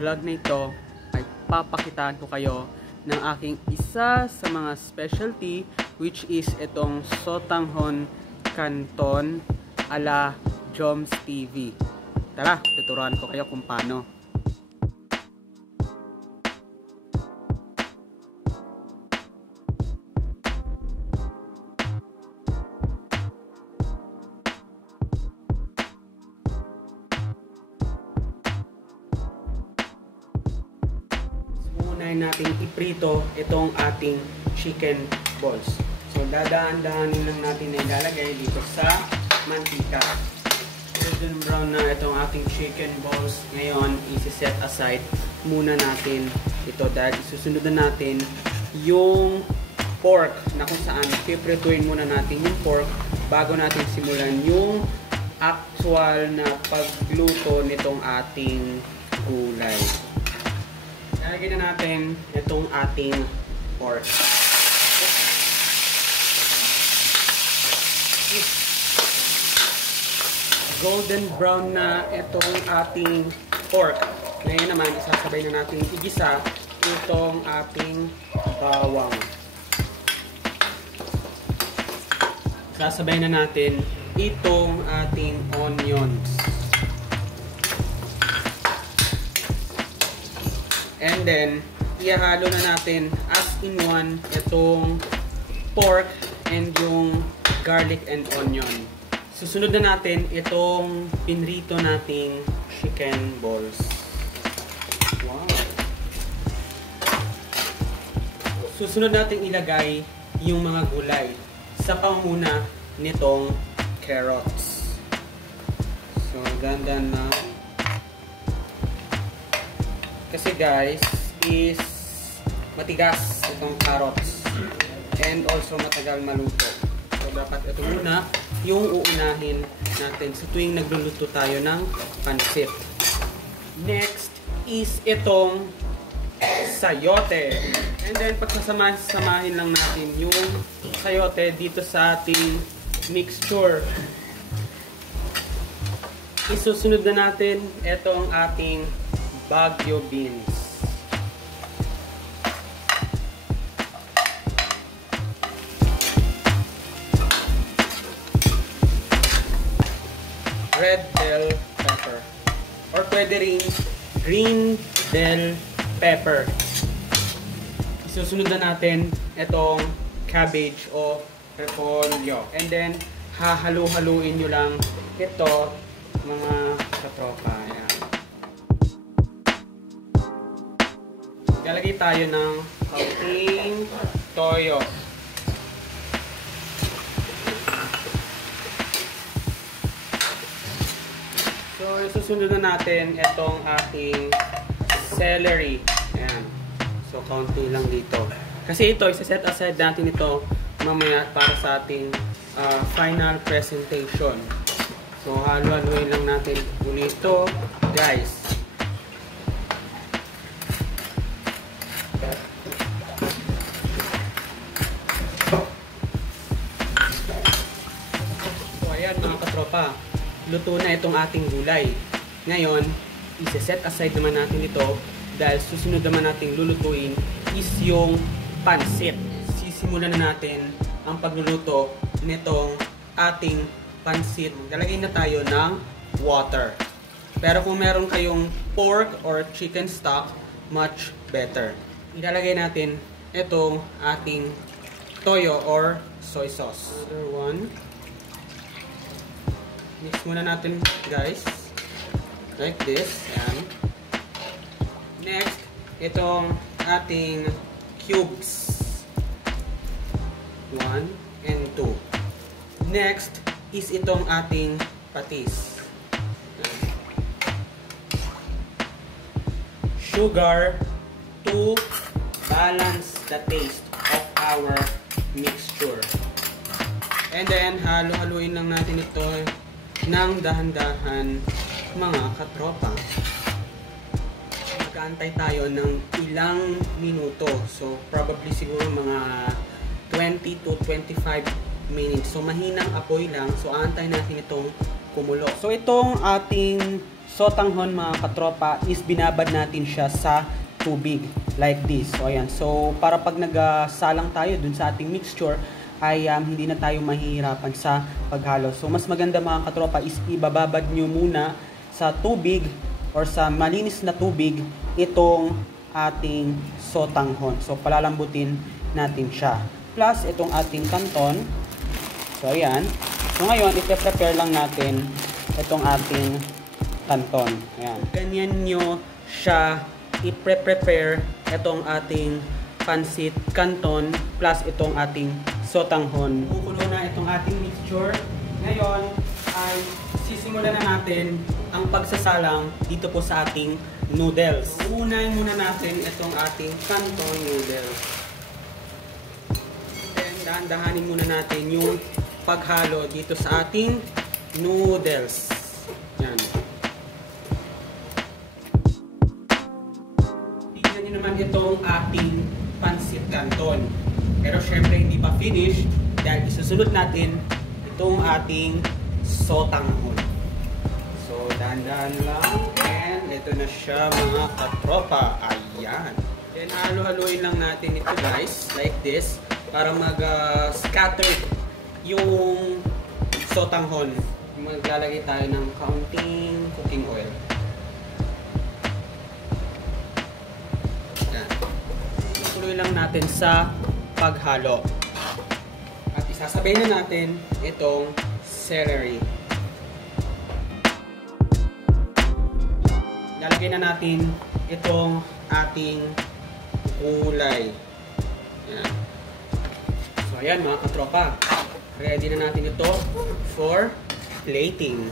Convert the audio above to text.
vlog na ito ay papakitaan ko kayo ng aking isa sa mga specialty, which is itong sotanghon canton ala Joms TV. Tara, tuturuan ko kayo kung paano. Unahin natin iprito itong ating chicken balls. So dadaan-dahanin lang natin na ilalagay dito sa mantika. Golden brown na itong ating chicken balls. Ngayon, isi-set aside muna natin ito dahil isusunod na natin yung pork na kung saan piprituin muna natin yung pork bago natin simulan yung actual na pagluto nitong ating gulay. Lalagyan na natin itong ating pork. Golden brown na itong ating pork. Ngayon naman, isasabay na natin igisa itong ating bawang. Isasabay na natin itong ating onions. And then, ihalo na natin as in one itong pork and yung garlic and onion. Susunod na natin itong pinrito nating chicken balls. Wow! Susunod natin ilagay yung mga gulay sa panguna nitong carrots. So, dandan na. Kasi guys, is matigas itong carrots and also matagal maluto. So dapat ito muna yung uunahin natin sa tuwing nagluluto tayo ng pansit. Next is itong sayote. And then pagsasamahin lang natin yung sayote dito sa ating mixture. Isusunod na natin itong ating Baguio beans. Red bell pepper. Or pwede rin green bell pepper. Isusunod na natin itong cabbage o repolyo. And then, hahalu-haluin nyo lang ito, mga katropa. Lalagay tayo ng kaunting toyo. So, isusunod na natin itong ating celery. Ayan. So, kaunti lang dito. Kasi ito, isa-set aside natin ito mamaya para sa ating final presentation. So, halo-haloin lang natin ulit ito, guys. Mga katropa, luto na itong ating gulay. Ngayon, isi-set aside naman natin ito dahil susunod naman nating lulutuin is yung pansit. Sisimulan na natin ang pagluluto nitong ating pansit. Lalagay na tayo ng water. Pero kung meron kayong pork or chicken stock, much better. Ilalagay natin itong ating toyo or soy sauce. Another one. Mix muna natin, guys. Like this. Ayan. Next, itong ating cubes. 1 and 2. Next is itong ating patis. Ayan. Sugar to balance the taste of our mixture. And then, halo-haluin lang natin ito ng dahan-dahan, mga katropa. Magkaantay tayo ng ilang minuto. So, probably siguro mga 20 to 25 minutes. So, mahinang apoy lang. So, aantay natin itong kumulo. So, itong ating sotanghon mga katropa is binabad natin siya sa tubig like this. So ayan. So para pag nagsalang tayo dun sa ating mixture ay hindi na tayo mahihirapan sa paghalo. So mas maganda mga katropa is ibababad nyo muna sa tubig or sa malinis na tubig itong ating sotanghon. So palalambutin natin siya. Plus itong ating canton. So ayan. So ngayon i-prepare lang natin itong ating canton. Ayan. Ganyan nyo siya i-prepare itong ating pansit canton plus itong ating sotanghon. Kukulo na itong ating mixture. Ngayon ay sisimulan na natin ang pagsasalang dito po sa ating noodles. Unahin muna natin itong ating canton noodles. Then dahan-dahanin muna natin yung paghalo dito sa ating noodles. Yan. Tignan nyo naman itong ating pansit canton. Pero syempre hindi pa finish dahil isusunod natin itong ating sotanghon. So dahan-dahan lang and ito na siya mga katropa. Ayan. Then halo-haloin lang natin ito guys like this para mag-scatter yung sotanghon. Maglalagay tayo ng kaunting cooking oil. Yan. Tuloy lang natin sa paghalo. At isasabay na natin itong celery. Lalagay na natin itong ating gulay. Yan. So ayan mga katropa. Ready na natin ito for plating.